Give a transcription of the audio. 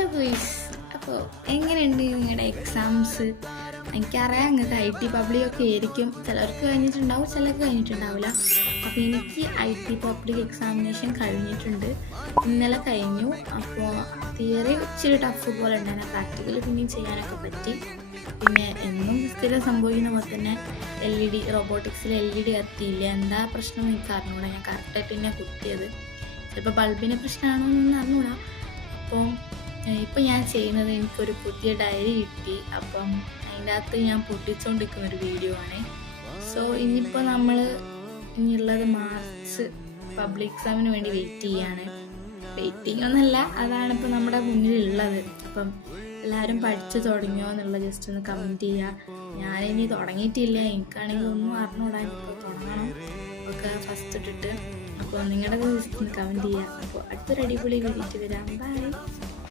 Hello boys, അപ്പോൾ എങ്ങനെയുണ്ട് നിങ്ങളുടെ എക്സാംസ്? എനിക്കറിയാം നിങ്ങൾക്ക് IT പബ്ലിക് ഒക്കെ ആയിരിക്കും, ചിലർക്ക് കഴിഞ്ഞിട്ടുണ്ടാവും, ചിലർക്ക് കഴിഞ്ഞിട്ടുണ്ടാവില്ല. അപ്പോൾ എനിക്ക് IT പബ്ലിക് എക്സാമിനേഷൻ കഴിഞ്ഞിട്ടുണ്ട്, ഇന്നലെ കഴിഞ്ഞു. അപ്പോൾ തിയറി ഇച്ചിരി ടഫ് പോലെ ഉണ്ടായിരുന്നു, പ്രാക്ടിക്കൽ പിന്നെയും ചെയ്യാനൊക്കെ പറ്റി. പിന്നെ എന്നും സ്ഥിരം സംഭവിക്കുന്ന പോലെ തന്നെ LED റോബോട്ടിക്സിൽ LED കത്തിയില്ല. എന്താ പ്രശ്നം എനിക്ക് അറിഞ്ഞൂടാ, ഞാൻ കറക്റ്റായിട്ട് തന്നെ കുത്തിയത്. ചിലപ്പോൾ ബൾബിൻ്റെ പ്രശ്നമാണോ എന്നൊന്നും അറിഞ്ഞൂടാ. അപ്പം ഇപ്പം ഞാൻ ചെയ്യുന്നത്, എനിക്കൊരു പുതിയ ഡയറി കിട്ടി. അപ്പം അതിൻ്റെ അകത്ത് ഞാൻ പൊട്ടിച്ചുകൊണ്ടിരിക്കുന്നൊരു വീഡിയോ ആണ്. സോ ഇനിയിപ്പോൾ നമ്മൾ ഇനിയുള്ളത് മാർച്ച് പബ്ലിക് എക്സാമിന് വേണ്ടി വെയിറ്റ് ചെയ്യാണ്. വെയിറ്റിംഗ് ഒന്നല്ല, അതാണിപ്പോൾ നമ്മുടെ മുന്നിലുള്ളത്. അപ്പം എല്ലാവരും പഠിച്ചു തുടങ്ങിയോ എന്നുള്ള ജസ്റ്റ് ഒന്ന് കമൻറ്റ് ചെയ്യുക. ഞാനിനി തുടങ്ങിയിട്ടില്ല, എനിക്കാണെങ്കിൽ ഒന്നും അറിഞ്ഞൂടാ, ഇപ്പോൾ തുടങ്ങണം ഒക്കെ ഫസ്റ്റ് ഇട്ടിട്ട്. അപ്പോൾ നിങ്ങളുടെ ജസ്റ്റ് ഒന്ന് കമൻറ്റ് ചെയ്യുക. അപ്പോൾ അടുത്തൊരു അടിപൊളി വീഡിയോ വരാം. ബൈ.